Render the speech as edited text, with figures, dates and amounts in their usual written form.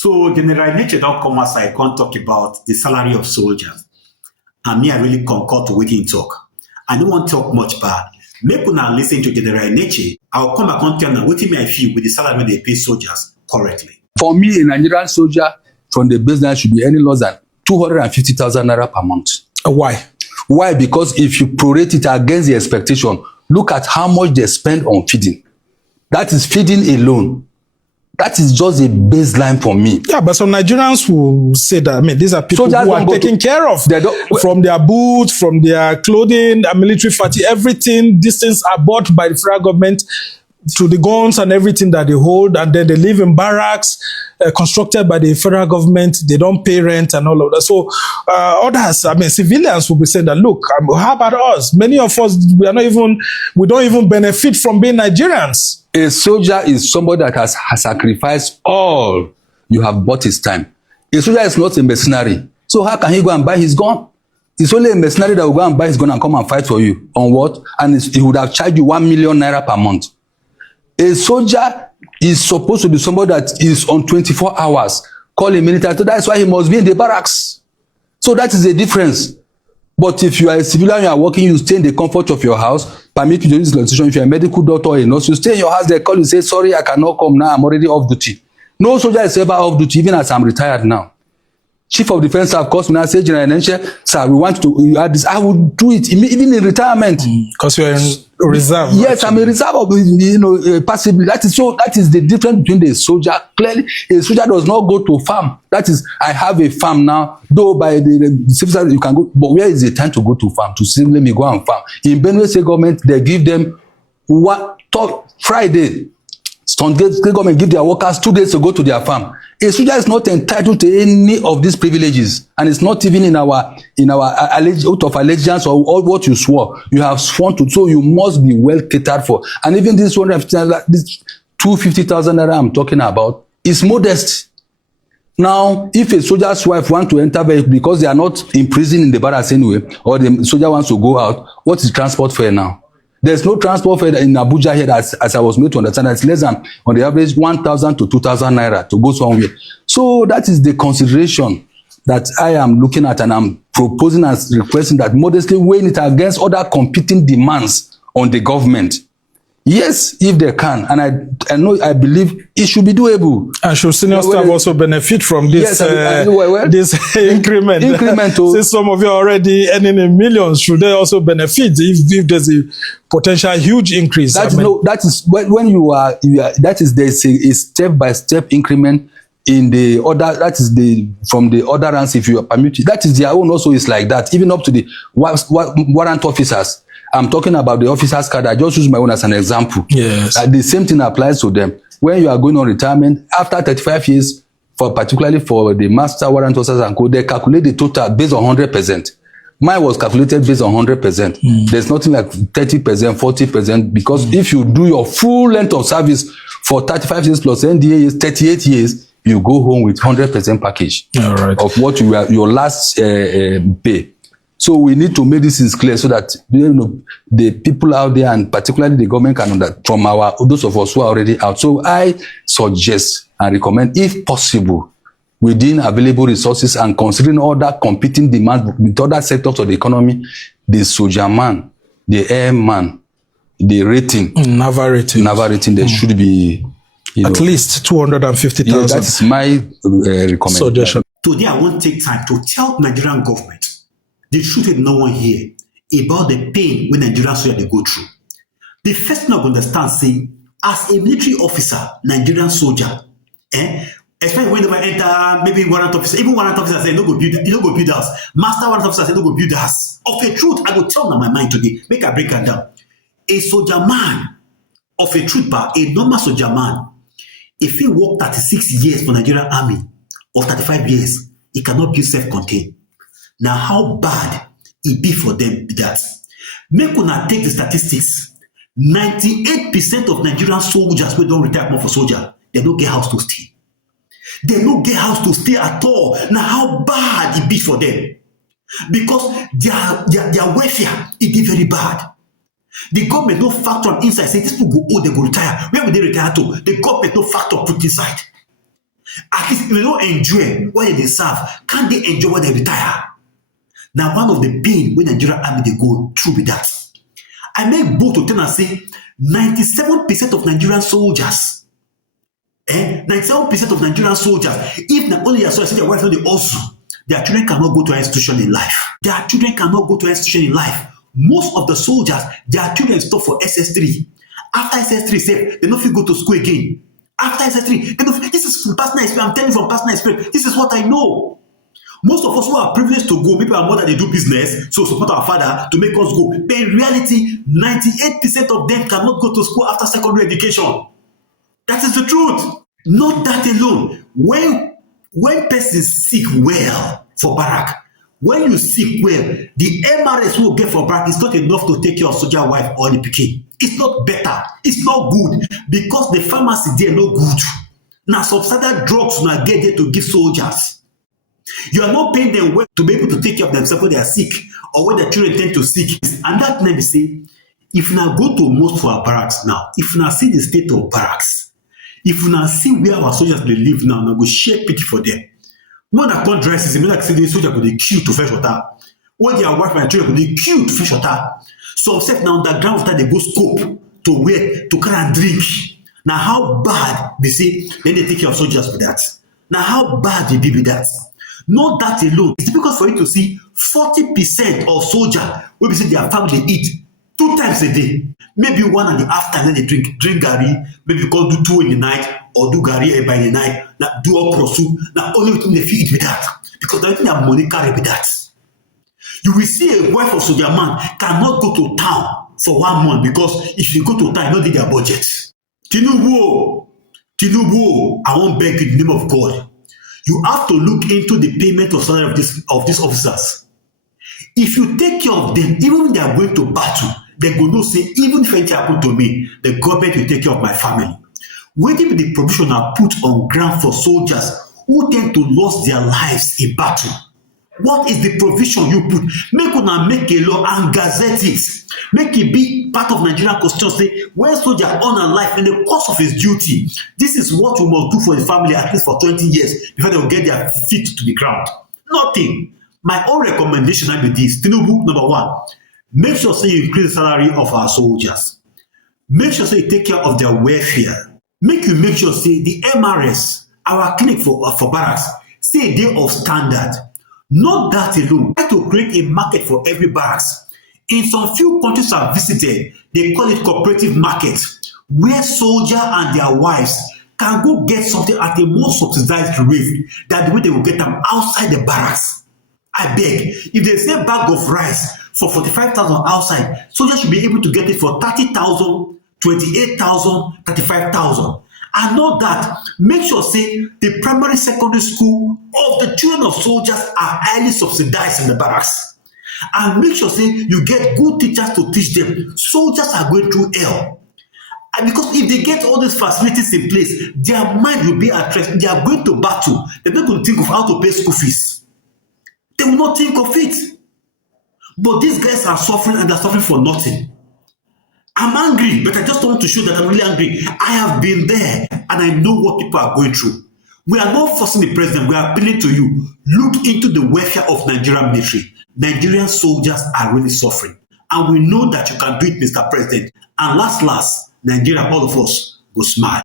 So General Enenche don't come outside, can't talk about the salary of soldiers. And me, I really concur to what he talk. I don't want to talk much, but make una listen to General Enenche. I'll come back and tell you what I feel with the salary they pay soldiers correctly. For me, a Nigerian soldier from the baseline should be any less than 250,000 naira per month. Why? Why? Because if you prorate it against the expectation, look at how much they spend on feeding. That is feeding alone. That is just a baseline for me. Yeah, but some Nigerians will say that, I mean, these are people Soldiers who are taken care of. From their boots, from their clothing, their military fatigue, everything, these things are bought by the federal government to the guns and everything that they hold, and then they live in barracks constructed by the federal government. They don't pay rent and all of that. So others, I mean, civilians will be saying that, look, how about us? Many of us, we don't even benefit from being Nigerians. A soldier is somebody that has sacrificed all you have bought his time. A soldier is not a mercenary. So how can he go and buy his gun? It's only a mercenary that will go and buy his gun and come and fight for you. On what? And he would have charged you 1 million naira per month. A soldier is supposed to be somebody that is on 24 hours, call a military. So that's why he must be in the barracks. So that is the difference. But if you are a civilian, you are working, you stay in the comfort of your house, permit you to use this institution. If you are a medical doctor or a nurse, you stay in your house, they call you, say, sorry, I cannot come now, I'm already off duty. No soldier is ever off duty, even as I'm retired now. Chief of Defense Staff calls me now, say, General Enenche, sir, we want to add this. I will do it even in retirement. Because you're in reserve. Yes, actually. I'm a reserve of, passively. That is the difference between the soldier. Clearly, a soldier does not go to farm. That is, I have a farm now, though by the civil service you can go, but where is the time to go to farm? To say, let me go and farm. In Benue State government, they give them Friday. State government give their workers 2 days to go to their farm. A soldier is not entitled to any of these privileges, and it's not even in our oath of allegiance or what you swore. You have sworn to, so you must be well catered for. And even this 250,000 naira I'm talking about is modest. Now, if a soldier's wife wants to enter because they are not in prison in the barracks anyway, or the soldier wants to go out, what is transport fare now? There's no transport fare in Abuja here, as I was made to understand. It's less than, on the average, 1,000 to 2,000 naira to go somewhere. So that is the consideration that I am looking at, and I'm proposing and requesting that modestly weighing it against other competing demands on the government. Yes, if they can, and I believe it should be doable. And should senior staff also benefit from this? Yes, this increment. Since some of you are already earning in millions, should they also benefit if there's a potential huge increase? That is there's a step-by-step increment in the order. That is from the other ranks, if you are permitted. That is their own also is like that, even up to the warrant officers. I'm talking about the officer's card. I just use my own as an example. Yes. The same thing applies to them. When you are going on retirement, after 35 years, particularly for the master warrant officers and co, they calculate the total based on 100%. Mine was calculated based on 100%. There's nothing like 30%, 40%, because if you do your full length of service for 35 years plus NDA years, 38 years, you go home with 100% package of what your last pay. So we need to make this clear so that the people out there, and particularly the government, can understand from those of us who are already out. So I suggest and recommend, if possible, within available resources and considering other competing demands with other sectors of the economy, the soldier man, the airman, the rating, naval rating, there should be at least 250,000. Yeah, that is my recommendation. Suggestion. Today, I want to take time to tell Nigerian government the truth is no one here about the pain when Nigerian soldiers they go through. The first thing I understand, say, as a military officer, Nigerian soldier, especially when they enter, maybe warrant officer, even warrant officer say, no go build house. Master warrant officer say, no go build house. Of a truth, I go tell them my mind today. Make I break it down. A soldier man, of a truth, a normal soldier man, if he work 36 years for Nigerian army, or 35 years, he cannot be self-contained. Now, how bad it be for them be that? Make una take the statistics. 98% of Nigerian soldiers who don't retire more for soldier, they don't get house to stay. They don't get house to stay at all. Now, how bad it be for them? Because their welfare, it be very bad. The government no factor on inside, say, these people go old, they go retire. Where will they retire to? The government no factor put inside. At least if they don't enjoy what they serve, can't they enjoy when they retire? Now, one of the pain when Nigerian army they go through with that. I make bold to tell and say 97% of Nigerian soldiers, 97% of Nigerian soldiers, if not only their soldiers, their wives, they also, their children cannot go to an institution in life. Their children cannot go to an institution in life. Most of the soldiers, their children stop for SS3. After SS3, say they don't feel go to school again. After SS3, they don't. This is from personal experience. I'm telling you from personal experience. This is what I know. Most of us who are privileged to go, maybe our mother they do business, so support our father to make us go. But in reality, 98% of them cannot go to school after secondary education. That is the truth. Not that alone. When person sick well for barrack, when you sick well, the MRS will get for barrack is not enough to take care of soldier wife or the pikin. It's not better. It's not good because the pharmacy there no good. Now substandard drugs now get there to give soldiers. You are not paying them well to be able to take care of themselves when they are sick or when their children tend to sick. And that time they say, if you now go to most of our barracks now, if you now see the state of barracks, if you now see where our soldiers they live now, we go share pity for them. More than come dry season, like say the soldier go dey queue to fetch water. When their wife and children go dey queue to fetch water. So set now underground water they go scope to where to carry and drink. Now how bad they say then they take care of soldiers with that. Now how bad they be with that. Not that alone. It's difficult for you to see 40% of soldiers will be say their family eat 2 times a day. Maybe 1.5 times then they drink gari, maybe go do 2 in the night or do gari by the night, now do okra soup. Now only thing they feed with that. Because the only thing that money carry with that. You will see a wife of soldier man cannot go to town for 1 month because if you go to town, you don't need their budget. Tinubu, I won't beg you in the name of God. You have to look into the payment of salary of these officers. If you take care of them, even when they are going to battle, they go no say, even if anything happen to me, the government will take care of my family. Waiting with the provision are put on ground for soldiers who tend to lose their lives in battle. What is the provision you put? Make una make a law and gazette it. Make it be part of Nigerian constitution. Say when soldier honor life in the course of his duty, this is what we must do for the family at least for 20 years before they will get their feet to the ground. Nothing. My own recommendation will be this. Tinubu, number 1, make sure say you increase the salary of our soldiers. Make sure say you take care of their welfare. Make sure say the MRS, our clinic for barracks, say they of standard. Not that alone. Try to create a market for every barracks. In some few countries I've visited, they call it cooperative market, where soldiers and their wives can go get something at a more subsidized rate than the way they will get them outside the barracks. I beg, if they say bag of rice for 45,000 outside, soldiers should be able to get it for 30,000, 28,000, 35,000. And not that, make sure say the primary secondary school of the children of soldiers are highly subsidized in the barracks. And make sure say you get good teachers to teach them. Soldiers are going through hell. And because if they get all these facilities in place, their mind will be at rest. They are going to battle. They're not going to think of how to pay school fees. They will not think of it. But these guys are suffering and they're suffering for nothing. I'm angry, but I just want to show that I'm really angry. I have been there and I know what people are going through. We are not forcing the president. We are appealing to you. Look into the welfare of Nigerian military. Nigerian soldiers are really suffering. And we know that you can do it, Mr. President. And last, Nigeria, all of us, go smile.